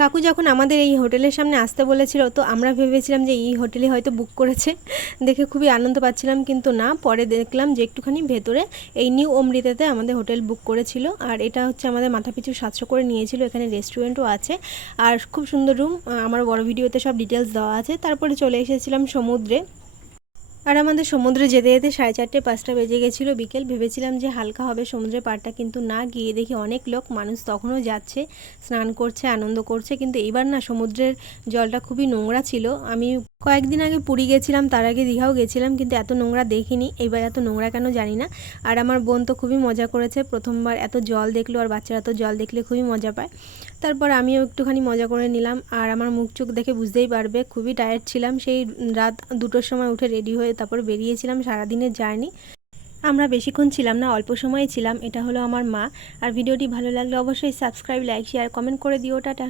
কাকু যখন আমাদের এই হোটেলের সামনে আসতে বলেছিল তো আমরা ভেবেছিলাম যে এই হোটেলে হয়তো বুক করেছে, দেখে খুবই আনন্দ পাচ্ছিলাম, কিন্তু না, পরে দেখলাম যে একটুখানি ভেতরে এই নিউ অমৃতাতে আমাদের হোটেল বুক করেছিল। আর এটা হচ্ছে আমাদের মাথাপিছু 700 করে নিয়েছিল। এখানে রেস্টুরেন্টও আছে আর খুব সুন্দর রুম, আমার বড় ভিডিওতে সব ডিটেলস দেওয়া আছে। তারপরে চলে এসেছিলাম সমুদ্রে। আর আমাদের সমুদ্রে যেতে যেতে 4:30-5টা বেজে গেছিলো বিকেল। ভেবেছিলাম যে হালকা হবে সমুদ্রের পাড়টা, কিন্তু না, গিয়ে দেখি অনেক লোক মানুষ তখনও যাচ্ছে, স্নান করছে, আনন্দ করছে। কিন্তু এবার না, সমুদ্রের জলটা খুবই নোংরা ছিল। আমি কয়েকদিন আগে পুরী গেছিলাম, তার আগে দীঘাও গেছিলাম, কিন্তু এত নোংরা দেখিনি। এবার এত নোংরা কেন জানি না। আর আমার বোন তো খুবই মজা করেছে, প্রথমবার এত জল দেখলো, আর বাচ্চারা তো জল দেখলে খুবই মজা পায়। তারপর আমিও একটুখানি মজা করে নিলাম। আর আমার মুখ চোখ দেখে বুঝতেই পারবে খুবই টায়ার্ড ছিলাম। সেই রাত 2টোর সময় উঠে রেডি হয়ে তারপর বেরিয়েছিলাম সারাদিনের জার্নি। আমরা বেশিক্ষণ ছিলাম না, অল্প সময়ে ছিলাম। এটা হলো আমার মা। আর ভিডিওটি ভালো লাগলে অবশ্যই সাবস্ক্রাইব, লাইক, শেয়ার, কমেন্ট করে দিও। টাটা।